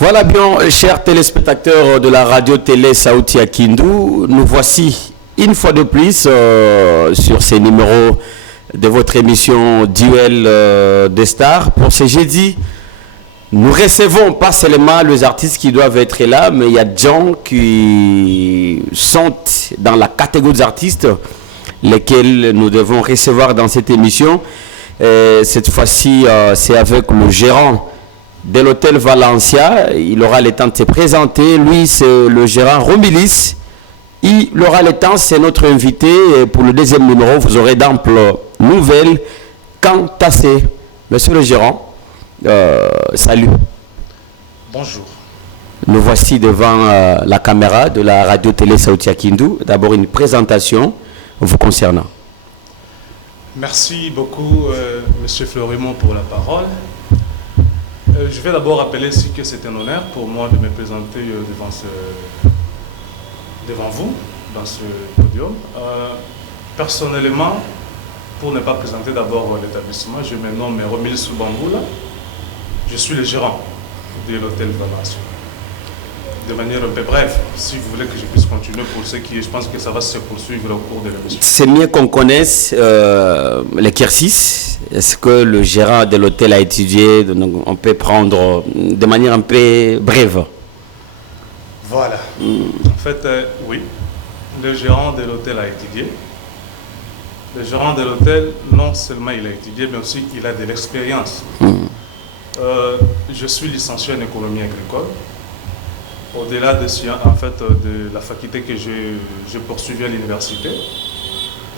Voilà bien, chers téléspectateurs de la radio-télé Sauti à Kindu, nous voici une fois de plus sur ces numéros de votre émission Duel des Stars. Pour ce jeudi, nous recevons pas seulement les artistes qui doivent être là, mais il y a des gens qui sont dans la catégorie des artistes, lesquels nous devons recevoir dans cette émission. Cette fois-ci, c'est avec le gérant de l'hôtel Valencia. Il aura le temps de se présenter. Lui, c'est le gérant Romilis. Il aura le temps, c'est notre invité. Et pour le deuxième numéro, vous aurez d'amples nouvelles quant à ces. Monsieur le gérant, salut. Bonjour. Nous voici devant la caméra de la radio-télé Sauti à Kindu. D'abord, une présentation vous concernant. Merci beaucoup, Monsieur Florimond, pour la parole. Je vais d'abord rappeler ici que c'est un honneur pour moi de me présenter devant vous, dans ce podium. Personnellement, pour ne pas présenter d'abord l'établissement, je me nomme Romilis Lubamboula. Je suis le gérant de l'hôtel Valencia. De manière un peu brève, si vous voulez que je puisse continuer pour ce qui est, je pense que ça va se poursuivre au cours de l'émission. C'est mieux qu'on connaisse l'exercice. Est-ce que le gérant de l'hôtel a étudié? Donc on peut prendre de manière un peu brève. Voilà. En fait, oui, le gérant de l'hôtel a étudié. Le gérant de l'hôtel, non seulement il a étudié, mais aussi il a de l'expérience. Je suis licencié en économie agricole. Au-delà de la faculté que j'ai poursuivie à l'université,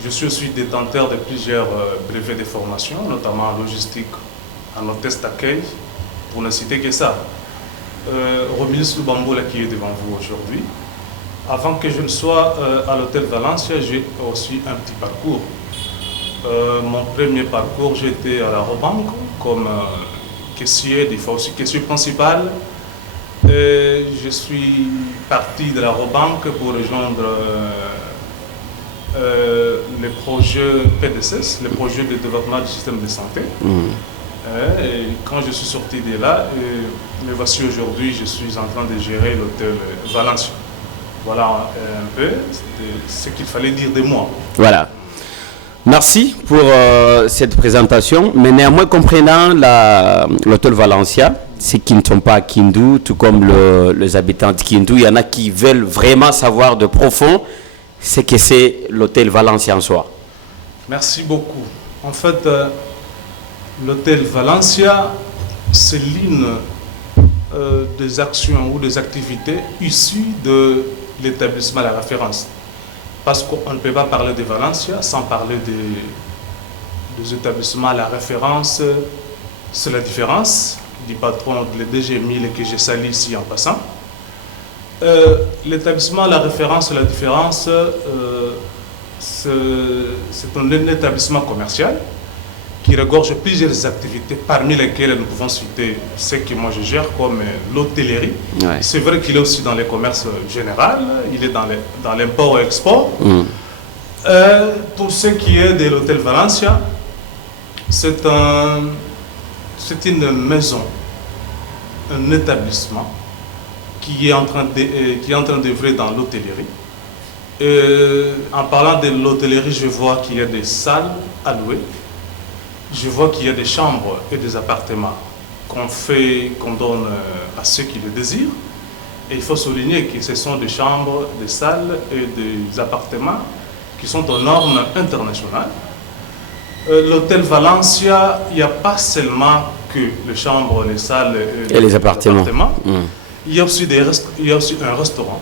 je suis aussi détenteur de plusieurs brevets de formation, notamment en logistique, en hôtesse d'accueil, pour ne citer que ça. Romilis Lubamboula qui est devant vous aujourd'hui. Avant que je ne sois à l'hôtel Valencia, j'ai aussi un petit parcours. Mon premier parcours, j'étais à la Robank comme caissier, des fois aussi caissier principal. Je suis parti de la Robank pour rejoindre les projets PDCS, les projets de développement du système de santé. Et quand je suis sorti de là, me voici aujourd'hui, je suis en train de gérer l'hôtel Valencia. Voilà un peu ce qu'il fallait dire de moi. Voilà. Merci pour cette présentation. Mais néanmoins, comprenant l'hôtel Valencia, ceux qui ne sont pas à Kindu, tout comme les habitants de Kindu, il y en a qui veulent vraiment savoir de profond ce que c'est l'hôtel Valencia en soi. Merci beaucoup. En fait, l'hôtel Valencia, c'est l'une des actions ou des activités issues de l'établissement à la référence. Parce qu'on ne peut pas parler de Valencia sans parler des établissements à la référence. C'est la différence du patron de l'EDG 1000 que j'ai sali ici en passant. L'établissement à la référence, la différence, c'est un établissement commercial qui regorge plusieurs activités, parmi lesquelles nous pouvons citer ce que moi je gère comme l'hôtellerie. Ouais. C'est vrai qu'il est aussi dans le commerce général, il est dans l'import et export. Pour ce qui est de l'hôtel Valencia, c'est une maison, un établissement qui est en train d'œuvrer dans l'hôtellerie. En parlant de l'hôtellerie, je vois qu'il y a des salles à louer. Je vois qu'il y a des chambres et des appartements qu'on donne à ceux qui le désirent. Et il faut souligner que ce sont des chambres, des salles et des appartements qui sont aux normes internationales. L'hôtel Valencia, il n'y a pas seulement que les chambres, les salles et les appartements. Il y a aussi un restaurant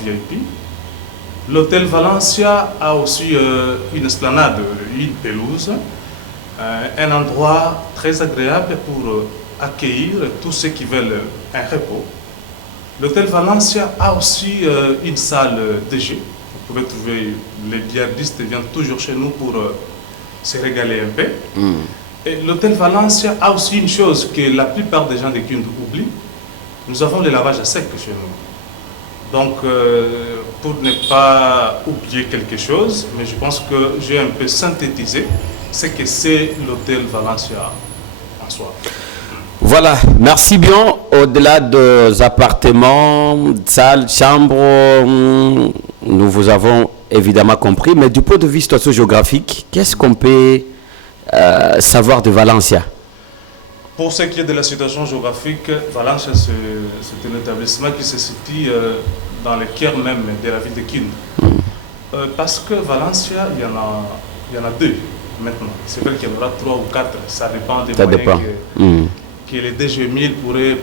VIP. L'hôtel Valencia a aussi une esplanade, une pelouse, un endroit très agréable pour accueillir tous ceux qui veulent un repos. L'hôtel Valencia a aussi une salle de jeu. Vous pouvez trouver les biardistes viennent toujours chez nous pour se régaler un peu. Et l'hôtel Valencia a aussi une chose que la plupart des gens de Kindu oublient. Nous avons le lavage à sec chez nous. Donc, pour ne pas oublier quelque chose, mais je pense que j'ai un peu synthétisé ce que c'est l'hôtel Valencia en soi. Voilà, merci bien. Au-delà des appartements, salles, chambres, nous vous avons évidemment compris, mais du point de vue socio-géographique, qu'est-ce qu'on peut savoir de Valencia? Pour ce qui est de la situation géographique, Valencia, c'est un établissement qui se situe dans le cœur même de la ville de Kindu. Parce que Valencia, il y en a deux maintenant. C'est vrai qu'il y en aura 3 ou 4, ça dépend des moyens que les DG1000 pourraient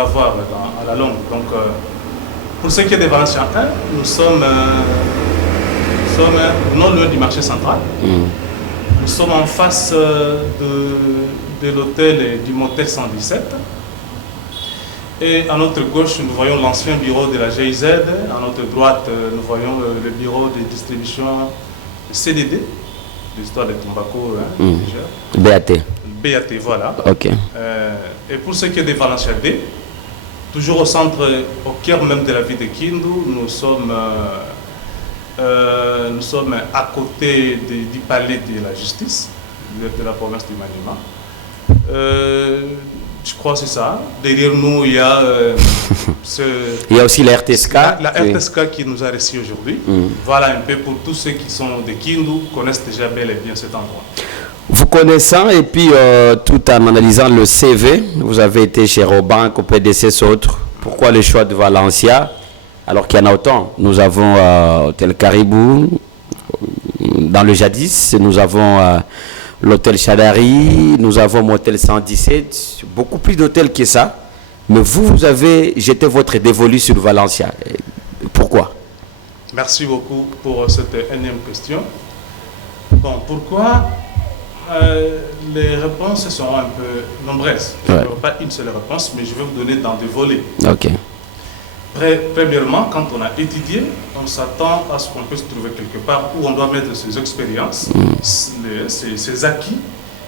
avoir à la longue. Donc, pour ce qui est de Valencia 1, nous sommes non loin du marché central. Nous sommes en face de l'hôtel et du motel 117. Et à notre gauche, nous voyons l'ancien bureau de la GIZ. À notre droite, nous voyons le bureau de distribution CDD, l'histoire de Tombako. BAT. BAT, voilà. Ok. Et pour ce qui est de Valencia D, toujours au centre, au cœur même de la ville de Kindu, nous sommes à côté du palais de la justice de la province du Maniema. Je crois que c'est ça. Derrière nous, il y a il y a aussi la RTSK. La RTSK qui nous a reçus aujourd'hui. Voilà un peu pour tous ceux qui sont de Kindu, connaissent déjà bel et bien cet endroit. Vous connaissant et puis tout en analysant le CV, vous avez été chez Robank, au PDC, autres. Pourquoi le choix de Valencia alors qu'il y en a autant? Nous avons Hôtel Caribou, dans le jadis, nous avons l'hôtel Chadari, nous avons Motel 117, beaucoup plus d'hôtels que ça. Mais vous avez jeté votre dévolu sur Valencia. Pourquoi? Merci beaucoup pour cette énième question. Bon, pourquoi? Les réponses seront un peu nombreuses. Je n'aurai pas une seule réponse, mais je vais vous donner dans des volets. Ok. Premièrement, quand on a étudié, on s'attend à ce qu'on puisse trouver quelque part où on doit mettre ses expériences, ses acquis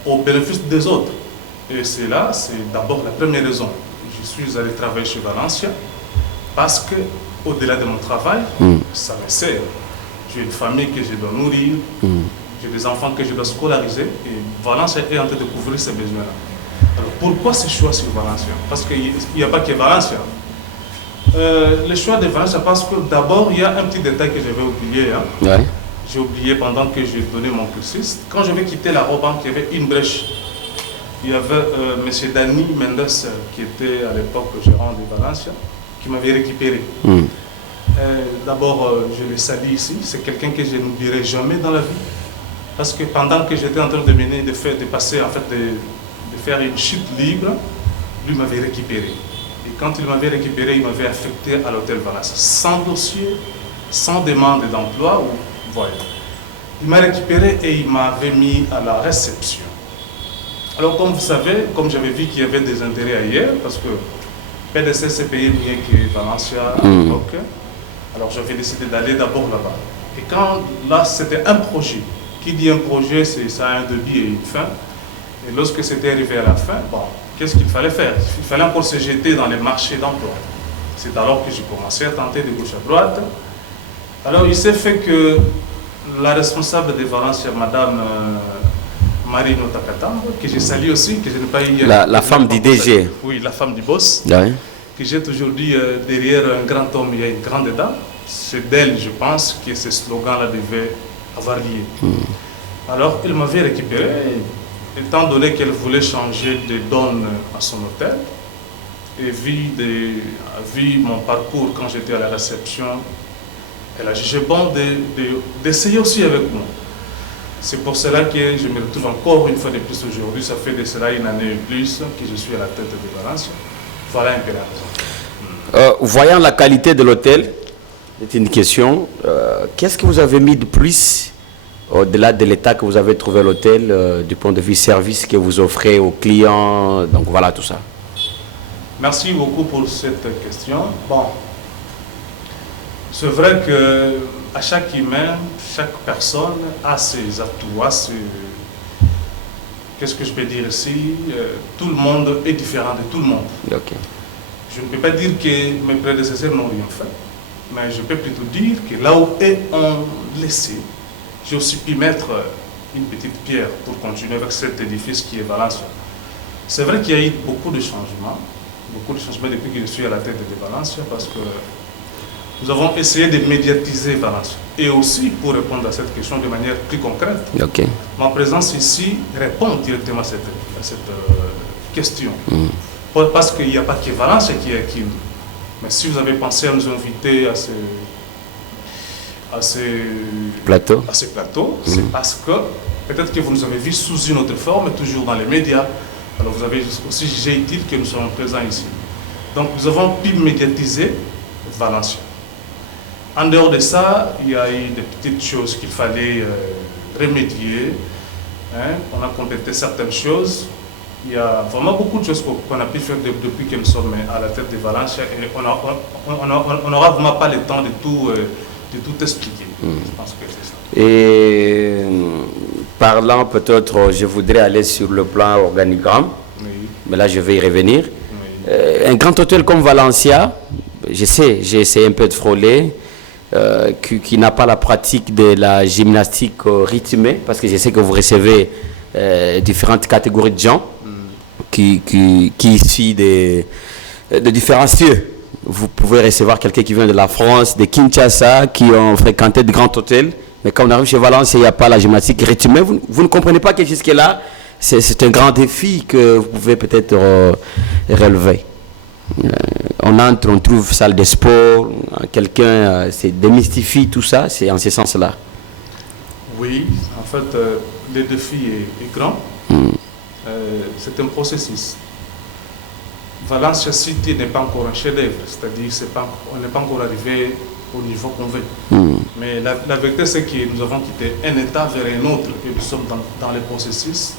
au bénéfice des autres. Et c'est là, c'est d'abord la première raison. Je suis allé travailler chez Valencia parce que, au-delà de mon travail, ça me sert. J'ai une famille que je dois nourrir, j'ai des enfants que je dois scolariser, et Valencia est en train de couvrir ces besoins-là. Alors pourquoi ce choix sur Valencia? Parce qu'il n'y a pas que Valencia. Le choix de Valencia, parce que d'abord, il y a un petit détail que j'avais oublié. J'ai oublié pendant que j'ai donné mon cursus. Quand je vais quitter la Robank, il y avait une brèche. Il y avait M. Dani Mendes, qui était à l'époque gérant de Valencia, qui m'avait récupéré. D'abord, je le salue ici. C'est quelqu'un que je n'oublierai jamais dans la vie. Parce que pendant que j'étais en train de mener, de faire une chute libre, lui m'avait récupéré. Et quand il m'avait récupéré, il m'avait affecté à l'hôtel Valencia, sans dossier, sans demande d'emploi. Voilà. Il m'a récupéré et il m'avait mis à la réception. Alors, comme vous savez, comme j'avais vu qu'il y avait des intérêts ailleurs, parce que PDC s'est payé mieux que Valencia à l'époque, alors j'avais décidé d'aller d'abord là-bas. Et quand là, c'était un projet. Qui dit un projet, ça a un début et une fin. Et lorsque c'était arrivé à la fin, bon, qu'est-ce qu'il fallait faire? Il fallait encore se jeter dans les marchés d'emploi. C'est alors que j'ai commencé à tenter de gauche à droite. Alors il s'est fait que la responsable de Valencia, Madame Marino Takatambo, que j'ai salué aussi, que je n'ai pas eu... La femme du DG. Oui, la femme du boss. Ouais. Que j'ai toujours dit, derrière un grand homme, il y a une grande dame. C'est d'elle, je pense, que ce slogan-là devait avoir lié. Alors, il m'avait récupéré, étant donné qu'elle voulait changer de donne à son hôtel, et vu mon parcours quand j'étais à la réception, elle a jugé bon d'essayer aussi avec moi. C'est pour cela que je me retrouve encore une fois de plus aujourd'hui. Ça fait de cela une année et plus que je suis à la tête de Valencia. Voilà un peu la raison. Voyant la qualité de l'hôtel, c'est une question. Qu'est-ce que vous avez mis de plus au-delà de l'état que vous avez trouvé à l'hôtel, du point de vue service que vous offrez aux clients? Donc voilà tout ça. Merci beaucoup pour cette question. Bon, c'est vrai qu'à chaque humain, chaque personne a ses atouts, qu'est-ce que je peux dire ici? Tout le monde est différent de tout le monde. Okay. Je ne peux pas dire que mes prédécesseurs n'ont rien fait, mais je peux plutôt dire que là où ils ont laissé, j'ai aussi pu mettre une petite pierre pour continuer avec cet édifice qui est Valencia. C'est vrai qu'il y a eu beaucoup de changements depuis que je suis à la tête de Valencia, parce que nous avons essayé de médiatiser Valencia. Et aussi, pour répondre à cette question de manière plus concrète, ma présence ici répond directement à cette question. Parce qu'il n'y a pas que Valencia qui est à Kindu. Mais si vous avez pensé à nous inviter à ce plateau, c'est parce que peut-être que vous nous avez vus sous une autre forme, toujours dans les médias. Alors vous avez aussi jugé utile que nous soyons présents ici. Donc nous avons pu médiatiser Valencia. En dehors de ça, il y a eu des petites choses qu'il fallait remédier. On a complété certaines choses. Il y a vraiment beaucoup de choses qu'on a pu faire depuis que nous sommes à la tête de Valencia. Et on n'aura vraiment pas le temps de tout expliquer. Je pense que c'est ça. Et parlant peut-être, je voudrais aller sur le plan organigramme. Oui. Mais là, je vais y revenir. Oui. Un grand hôtel comme Valencia, j'ai essayé un peu de frôler, qui n'a pas la pratique de la gymnastique rythmée, parce que je sais que vous recevez différentes catégories de gens qui suivent de différents cieux. Vous pouvez recevoir quelqu'un qui vient de la France, de Kinshasa, qui ont fréquenté de grands hôtels. Mais quand on arrive chez Valence, il n'y a pas la gymnastique rythmée. Vous ne comprenez pas que jusque-là, c'est un grand défi que vous pouvez peut-être relever. On entre, on trouve salle de sport, quelqu'un démystifie tout ça, c'est en ce sens-là. Oui, en fait, le défi est grand. C'est un processus. Valencia City n'est pas encore un chef-d'œuvre, c'est-à-dire on n'est pas encore arrivé au niveau qu'on veut. Mais la vérité, c'est que nous avons quitté un état vers un autre et nous sommes dans le processus.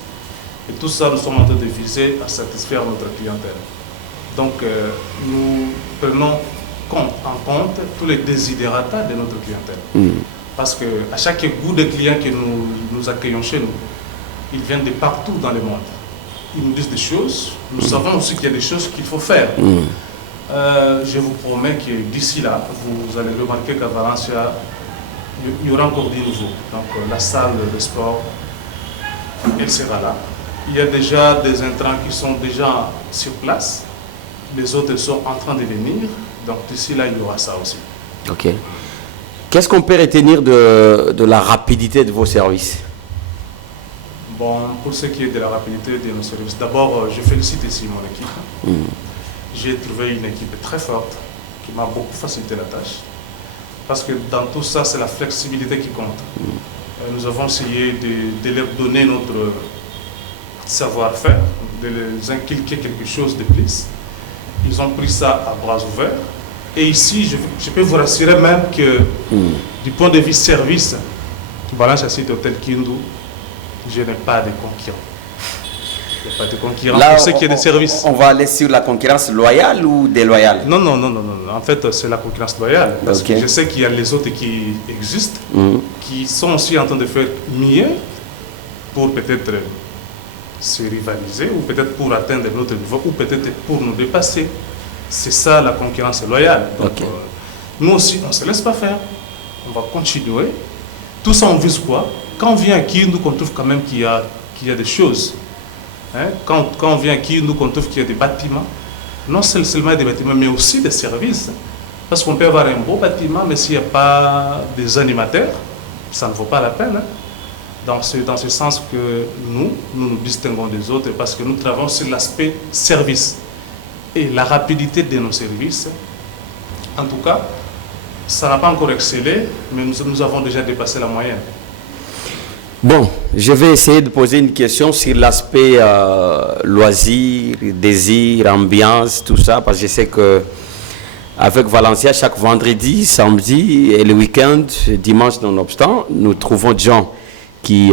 Et tout ça, nous sommes en train de viser à satisfaire notre clientèle. Donc, nous prenons en compte tous les desiderata de notre clientèle. Parce qu'à chaque goût de client que nous accueillons chez nous, ils viennent de partout dans le monde. Ils nous disent des choses. Nous savons aussi qu'il y a des choses qu'il faut faire. Je vous promets que d'ici là, vous allez remarquer qu'à Valencia, il y aura encore du nouveau. Donc la salle de sport, elle sera là. Il y a déjà des intrants qui sont déjà sur place. Les autres sont en train de venir. Donc d'ici là, il y aura ça aussi. Ok. Qu'est-ce qu'on peut retenir de la rapidité de vos services? Bon, pour ce qui est de la rapidité de nos services, d'abord, je félicite ici mon équipe. J'ai trouvé une équipe très forte qui m'a beaucoup facilité la tâche. Parce que dans tout ça, c'est la flexibilité qui compte. Nous avons essayé de leur donner notre savoir-faire, de les inculquer quelque chose de plus. Ils ont pris ça à bras ouverts. Et ici, je peux vous rassurer même que du point de vue service, Valencia City Hotel Kindu, je n'ai pas de concurrent. Il n'y a pas de concurrent pour ce qui est des services. On va aller sur la concurrence loyale ou déloyale? Non. En fait, c'est la concurrence loyale. Parce que je sais qu'il y a les autres qui existent, qui sont aussi en train de faire mieux pour peut-être se rivaliser, ou peut-être pour atteindre notre niveau, ou peut-être pour nous dépasser. C'est ça la concurrence loyale. Donc, nous aussi, on ne se laisse pas faire. On va continuer. Tout ça, on vise quoi? Quand on vient à Kindu, on trouve quand même qu'il y a des choses. Quand on vient à Kindu, on trouve qu'il y a des bâtiments. Non seulement des bâtiments, mais aussi des services. Parce qu'on peut avoir un beau bâtiment, mais s'il n'y a pas des animateurs, ça ne vaut pas la peine. C'est dans ce sens que nous distinguons des autres, parce que nous travaillons sur l'aspect service. Et la rapidité de nos services, en tout cas, ça n'a pas encore excellé, mais nous avons déjà dépassé la moyenne. Bon, je vais essayer de poser une question sur l'aspect loisir, désir, ambiance, tout ça, parce que je sais que avec Valencia, chaque vendredi, samedi et le week-end, dimanche nonobstant, nous trouvons des gens qui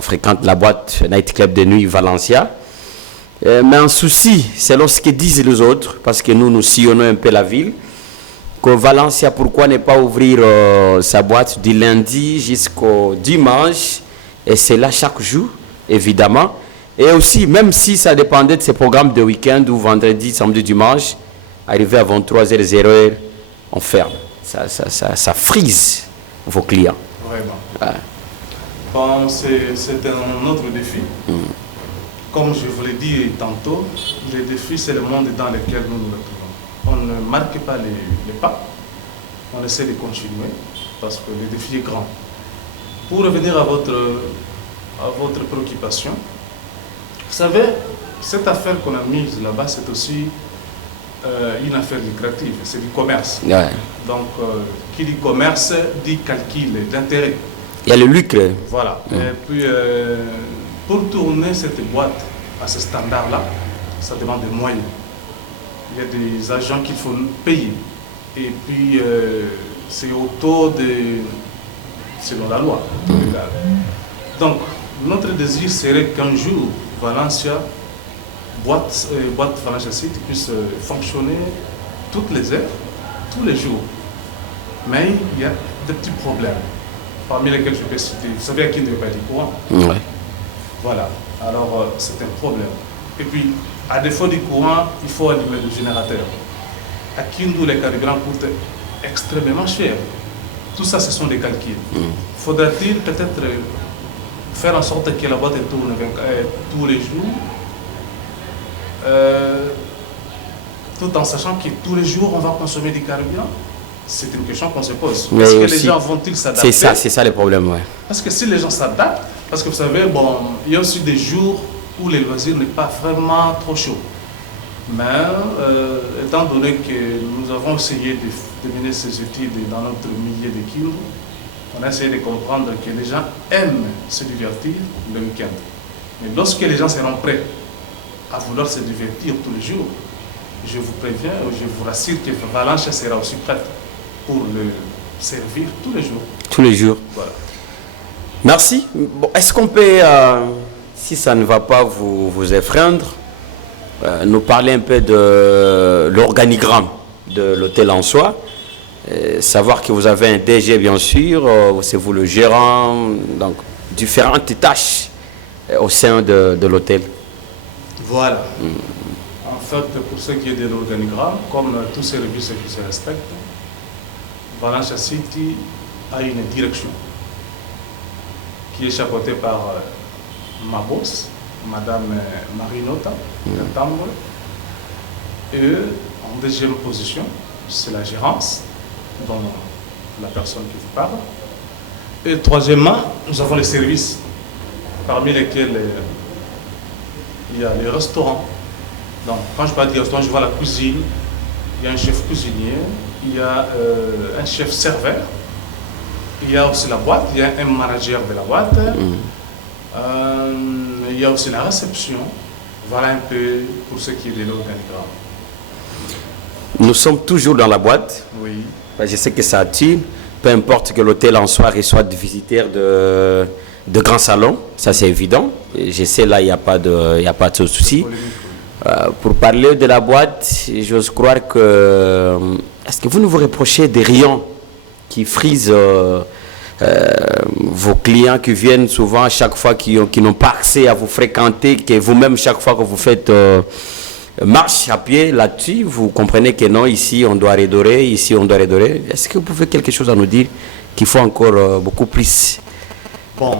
fréquentent la boîte Night Club de nuit Valencia. Mais un souci, c'est lorsque disent les autres, parce que nous sillonnons un peu la ville, que Valencia, pourquoi ne pas ouvrir sa boîte du lundi jusqu'au dimanche, et c'est là chaque jour, évidemment. Et aussi, même si ça dépendait de ces programmes de week-end ou vendredi, samedi, dimanche, arrivé à 23h00, on ferme. Ça frise vos clients. Vraiment. Ouais. Bon, c'est un autre défi. comme je vous l'ai dit tantôt, les défis, c'est le monde dans lequel nous nous retrouvons. On ne marque pas les pas, on essaie de continuer parce que le défi est grand. Pour revenir à votre préoccupation, vous savez, cette affaire qu'on a mise là-bas, c'est aussi une affaire lucrative, c'est du commerce. Ouais. Donc, qui dit commerce dit calcul d'intérêt. Il y a le lucre. Voilà. Et puis, pour tourner cette boîte à ce standard-là, ça demande des moyens. Il y a des agents qu'il faut payer. Et puis, c'est au taux selon la loi. Donc, notre désir serait qu'un jour, Valencia, boîte Valencia City puisse fonctionner toutes les heures, tous les jours. Mais il y a des petits problèmes, parmi lesquels je peux citer. Vous savez à qui ne veut pas du courant? Ouais. Voilà, alors c'est un problème. Et puis, à défaut du courant, il faut allumer le générateur. À Kindu, les carburants coûtent extrêmement cher. Tout ça, ce sont des calculs. Faudra-t-il peut-être faire en sorte que la boîte tourne tous les jours, tout en sachant que tous les jours, on va consommer du carburant? C'est une question qu'on se pose. Est-ce que les gens vont-ils s'adapter? C'est ça le problème, ouais. Parce que si les gens s'adaptent, parce que vous savez, bon, il y a aussi des jours où les loisirs n'est pas vraiment trop chaud. Mais étant donné que nous avons essayé de mener ces études dans notre milieu de Kindu, on a essayé de comprendre que les gens aiment se divertir le week-end. Mais lorsque les gens seront prêts à vouloir se divertir tous les jours, je vous préviens, je vous rassure que Valencia sera aussi prête pour le servir tous les jours. Tous les jours. Voilà. Merci. Bon, est-ce qu'on peut, si ça ne va pas vous effreindre, nous parler un peu de l'organigramme de l'hôtel en soi? Savoir que vous avez un DG, bien sûr, c'est vous le gérant, donc différentes tâches au sein de l'hôtel. Voilà. En fait, pour ce qui est de l'organigramme, comme tous services qui se respectent, Valencia City a une direction qui est chapeautée par ma boss, Madame Marinota Tambo. Et en deuxième position, c'est la gérance, dont la personne qui vous parle. Et troisièmement, nous avons les services, parmi lesquels il y a les restaurants. Donc, quand je parle de restaurant, je vois la cuisine, il y a un chef cuisinier, il y a un chef serveur, il y a aussi la boîte, il y a un manager de la boîte, il y a aussi la réception. Voilà un peu pour ce qui est de l'organigramme. Nous sommes toujours dans la boîte. Oui. Je sais que ça attire, peu importe que l'hôtel en soi reçoit des visiteurs de grands salons, ça c'est évident. Je sais là, il n'y a pas de souci. Pour parler de la boîte, j'ose croire que... Est-ce que vous ne vous reprochez des rayons qui frisent vos clients qui viennent souvent, chaque fois, qui n'ont pas accès à vous fréquenter, que vous-même, chaque fois que vous faites marche à pied là-dessus, vous comprenez que non, ici on doit redorer, ici on doit redorer. Est-ce que vous pouvez quelque chose à nous dire qu'il faut encore beaucoup plus? Bon,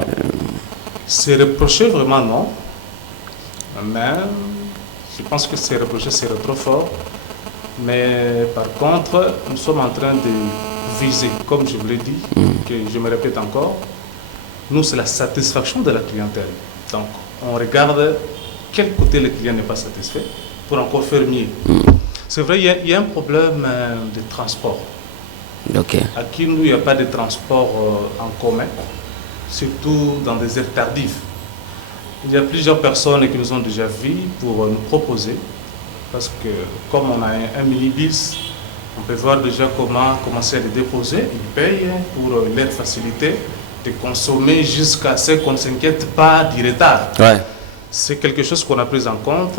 c'est reproché vraiment non, mais je pense que c'est reproché, c'est trop fort. Mais par contre, nous sommes en train de viser, comme je vous l'ai dit, que je me répète encore, nous c'est la satisfaction de la clientèle. Donc on regarde quel côté le client n'est pas satisfait pour encore faire mieux. C'est vrai, il y a un problème de transport. Okay. À Kindu, il n'y a pas de transport en commun, surtout dans des heures tardives. Il y a plusieurs personnes qui nous ont déjà vus pour nous proposer, parce que comme on a un minibus, on peut voir déjà comment commencer à les déposer. Ils payent pour leur facilité de consommer jusqu'à ce qu'on ne s'inquiète pas du retard. Ouais. C'est quelque chose qu'on a pris en compte.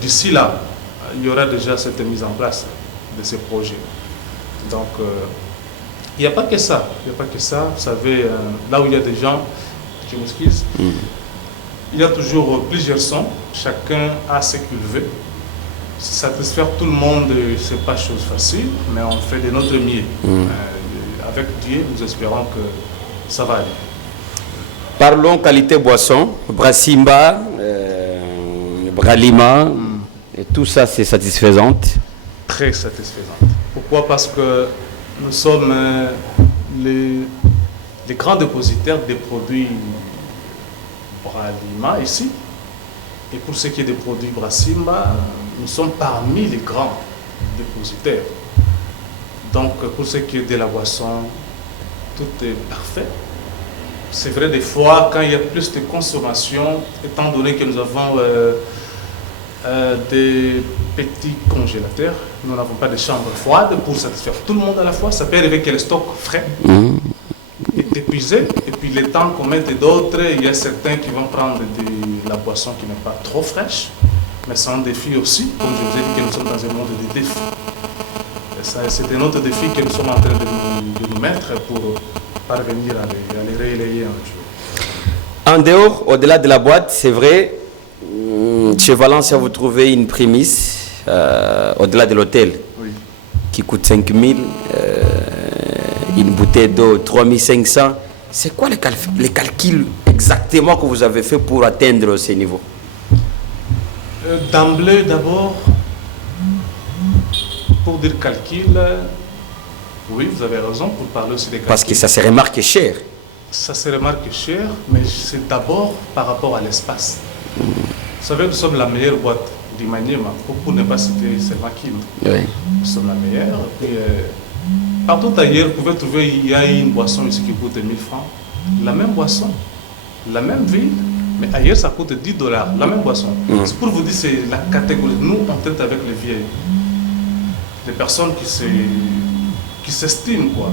D'ici là, il y aura déjà cette mise en place de ces projets. Donc, il n'y a pas que ça. Il n'y a pas que ça. Vous savez, là où il y a des gens, je m'excuse, il y a toujours plusieurs sons. Chacun a ce qu'il veut. Satisfaire tout le monde, ce n'est pas chose facile, mais on fait de notre mieux. Avec Dieu, nous espérons que ça va aller. Parlons qualité boisson. Brassimba, Bralima, et tout ça c'est satisfaisant. Très satisfaisante. Pourquoi? Parce que nous sommes les grands dépositaires des produits Bralima ici. Et pour ce qui est des produits Brasima, nous sommes parmi les grands dépositaires. Donc pour ce qui est de la boisson, tout est parfait. C'est vrai, des fois, quand il y a plus de consommation, étant donné que nous avons des petits congélateurs, nous n'avons pas de chambre froide pour satisfaire tout le monde à la fois. Ça peut arriver que le stock frais est épuisé, et puis le temps qu'on mette d'autres, il y a certains qui vont prendre de la boisson qui n'est pas trop fraîche, mais c'est un défi aussi, comme je vous ai dit que nous sommes dans un monde de défis. C'est un autre défi que nous sommes en train de nous mettre pour parvenir à les relayer un jour. En dehors, au-delà de la boîte, c'est vrai, chez Valencia, vous trouvez une prémisse, au-delà de l'hôtel, Oui. qui coûte 5 000, une bouteille d'eau 3 500. C'est quoi les calculs exactement que vous avez fait pour atteindre ces niveaux? D'emblée, d'abord, pour dire calcul, oui, vous avez raison pour parler aussi des calculs. Parce que ça se remarque cher. Ça se remarque cher, mais c'est d'abord par rapport à l'espace. Vous savez, nous sommes la meilleure boîte du Maniema, pour ne pas citer seulement Kindu. Oui. Nous sommes la meilleure. Et, partout ailleurs, vous pouvez trouver, il y a une boisson ici qui coûte 1000 francs. La même boisson, la même ville, mais ailleurs ça coûte 10 $, la même boisson. C'est pour vous dire, c'est la catégorie. Nous, on traite avec les vieilles. Les personnes qui s'estiment, quoi.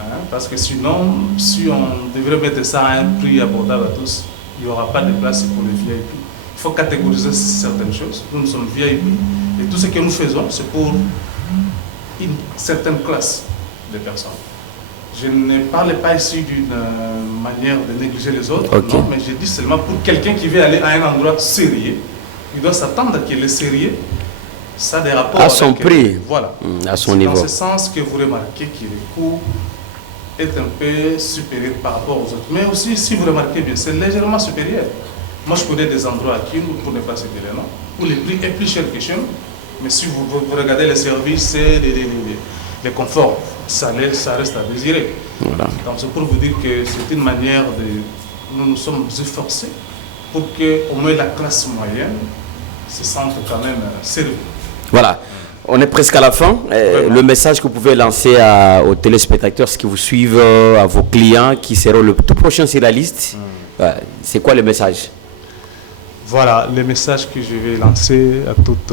Hein? Parce que sinon, si on devrait mettre ça à un prix abordable à tous, il n'y aura pas de place pour les VIP. Il faut catégoriser certaines choses. Nous sommes VIP et tout ce que nous faisons, c'est pour une certaine classe de personnes. Je ne parle pas ici d'une manière de négliger les autres, Okay. non, mais je dis seulement pour quelqu'un qui veut aller à un endroit sérieux, il doit s'attendre qu'il est sérieux. Ça a des rapports À son avec, prix, voilà. à son C'est niveau. dans ce sens que vous remarquez que le coût est un peu supérieur par rapport aux autres. Mais aussi, si vous remarquez bien, c'est légèrement supérieur. Moi, je connais des endroits à Kindu, pour ne pas citer les noms, où le prix est plus cher que chez nous. Mais si vous regardez les services et les conforts, ça reste à désirer. Voilà. Donc, c'est pour vous dire que c'est une manière de... Nous nous sommes efforcés pour que au moins la classe moyenne se sente quand même servie. Voilà, on est presque à la fin. Le message que vous pouvez lancer aux téléspectateurs, ceux qui vous suivent, à vos clients qui seront le tout prochain sur la liste, c'est quoi le message? Voilà le message que je vais lancer à toute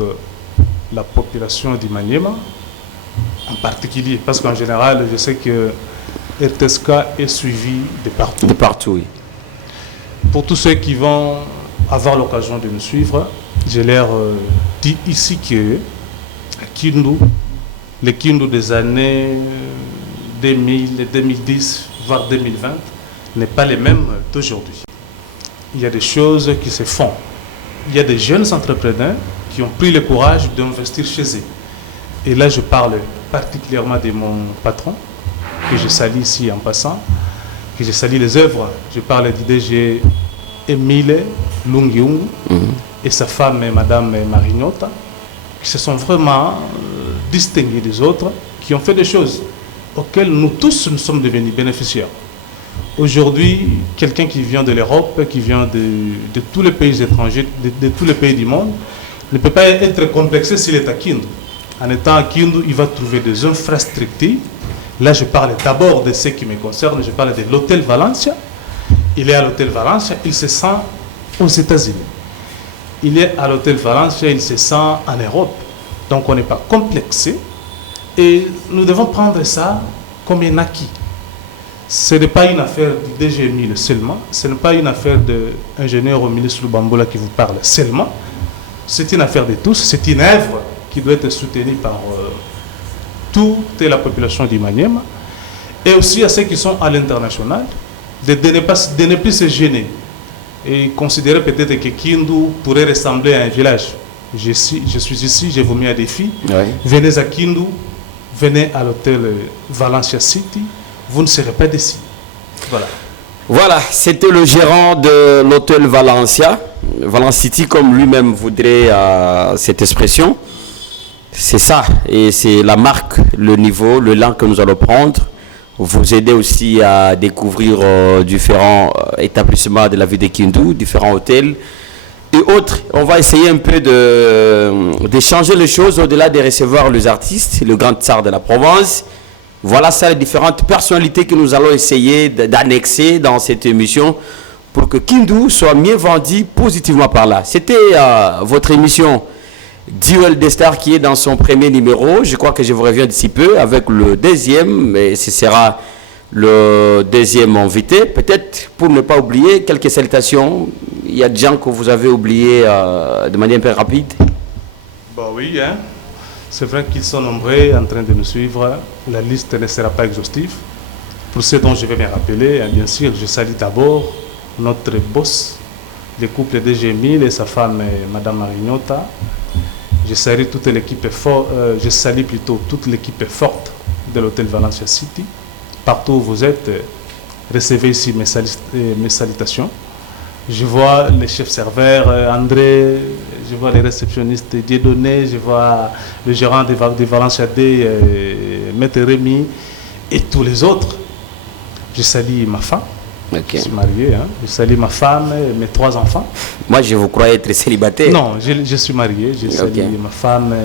la population du Maniema, en particulier, parce qu'en général, je sais que RTSK est suivi de partout. De partout, oui. Pour tous ceux qui vont avoir l'occasion de nous suivre, je leur dis ici que Kindu, le Kindu des années 2000, 2010, voire 2020, n'est pas les mêmes d'aujourd'hui. Il y a des choses qui se font. Il y a des jeunes entrepreneurs qui ont pris le courage d'investir chez eux. Et là, je parle particulièrement de mon patron, que je salue ici en passant, que je salue les œuvres. Je parle du DG Emile Lungiungu et sa femme, Madame Marignota, qui se sont vraiment distingués des autres, qui ont fait des choses auxquelles nous tous nous sommes devenus bénéficiaires. Aujourd'hui, quelqu'un qui vient de l'Europe, qui vient de tous les pays étrangers, de tous les pays du monde, ne peut pas être complexé s'il est à Kindu. En étant à Kindu, il va trouver des infrastructures. Là, je parle d'abord de ce qui me concerne, je parle de l'hôtel Valencia. Il est à l'hôtel Valencia, il se sent aux États-Unis. Il est à l'hôtel Valencia, il se sent en Europe. Donc, on n'est pas complexé. Et nous devons prendre ça comme un acquis. Ce n'est pas une affaire du DG Emile seulement, ce n'est pas une affaire de l'ingénieur au ministre Lubambola qui vous parle seulement. C'est une affaire de tous, c'est une œuvre qui doit être soutenue par toute la population du Maniema et aussi à ceux qui sont à l'international, de ne plus se gêner et considérer peut-être que Kindu pourrait ressembler à un village. Je suis ici, je vous mets à défi. Oui. Venez à Kindu, venez à l'hôtel Valencia City, vous ne serez pas déçus. Voilà. Voilà, c'était le gérant de l'hôtel Valencia. Valence City, comme lui-même voudrait cette expression. C'est ça, et c'est la marque, le niveau, le lent que nous allons prendre. Vous aider aussi à découvrir différents établissements de la ville de Kindu, différents hôtels et autres. On va essayer un peu de changer les choses au-delà de recevoir les artistes, le grand tsar de la Provence. Voilà ça, les différentes personnalités que nous allons essayer d'annexer dans cette émission pour que Kindu soit mieux vendu positivement par là. C'était votre émission Duel des Stars qui est dans son premier numéro. Je crois que je vous reviens d'ici peu avec le deuxième, et ce sera le deuxième invité. Peut-être pour ne pas oublier quelques salutations. Il y a des gens que vous avez oubliés de manière un peu rapide. Bah oui, hein. C'est vrai qu'ils sont nombreux en train de nous suivre. La liste ne sera pas exhaustive. Pour ceux dont je vais me rappeler, bien sûr, je salue d'abord notre boss, le couple de Gémil et sa femme, Madame Marignota. Je salue toute l'équipe toute l'équipe forte de l'hôtel Valencia City. Partout où vous êtes, recevez ici mes salutations. Je vois les chefs serveurs, André, je vois les réceptionnistes Dieudonné, je vois le gérant de Valencia D, Maître Rémi et tous les autres. Je salue ma femme. Okay. Je suis marié, hein. Je salue ma femme et mes 3 enfants. Moi, je vous croyais être célibataire. Non, je suis marié. Je salue ma femme,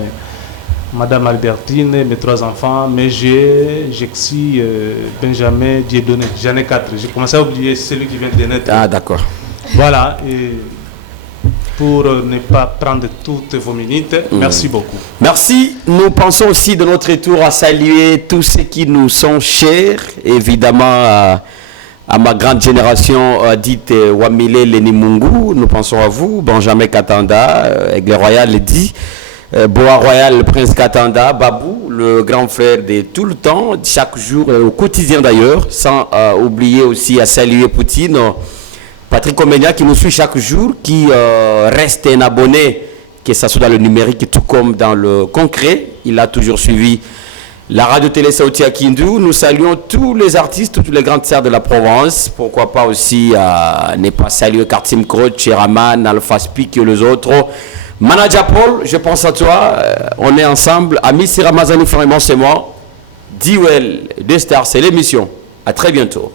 Madame Albertine, mes 3 enfants, mais Jexi, Benjamin, Dieudonné. J'en ai 4. J'ai commencé à oublier celui qui vient de naître. Ah, d'accord. Voilà. Et pour ne pas prendre toutes vos minutes, merci beaucoup. Merci. Nous pensons aussi de notre tour à saluer tous ceux qui nous sont chers, évidemment à ma grande génération dite Wamile Lenimungu, nous pensons à vous, Benjamin Katanda, Aigle Royal le dit, Boa Royal, le prince Katanda, Babou, le grand frère de tout le temps, chaque jour, au quotidien d'ailleurs, sans oublier aussi à saluer Poutine, Patrick Oménia qui nous suit chaque jour, qui reste un abonné, que ce soit dans le numérique tout comme dans le concret, il a toujours suivi la radio-télé Saouti à Kindu. Nous saluons tous les artistes, tous les grandes sœurs de la Provence. Pourquoi pas aussi ne pas saluer Kartim Kroch, Cheraman, Alpha Speak et les autres. Manager Paul, je pense à toi. On est ensemble. Amis Ramazani, Ferrement, c'est moi. Duel des Stars, c'est l'émission. À très bientôt.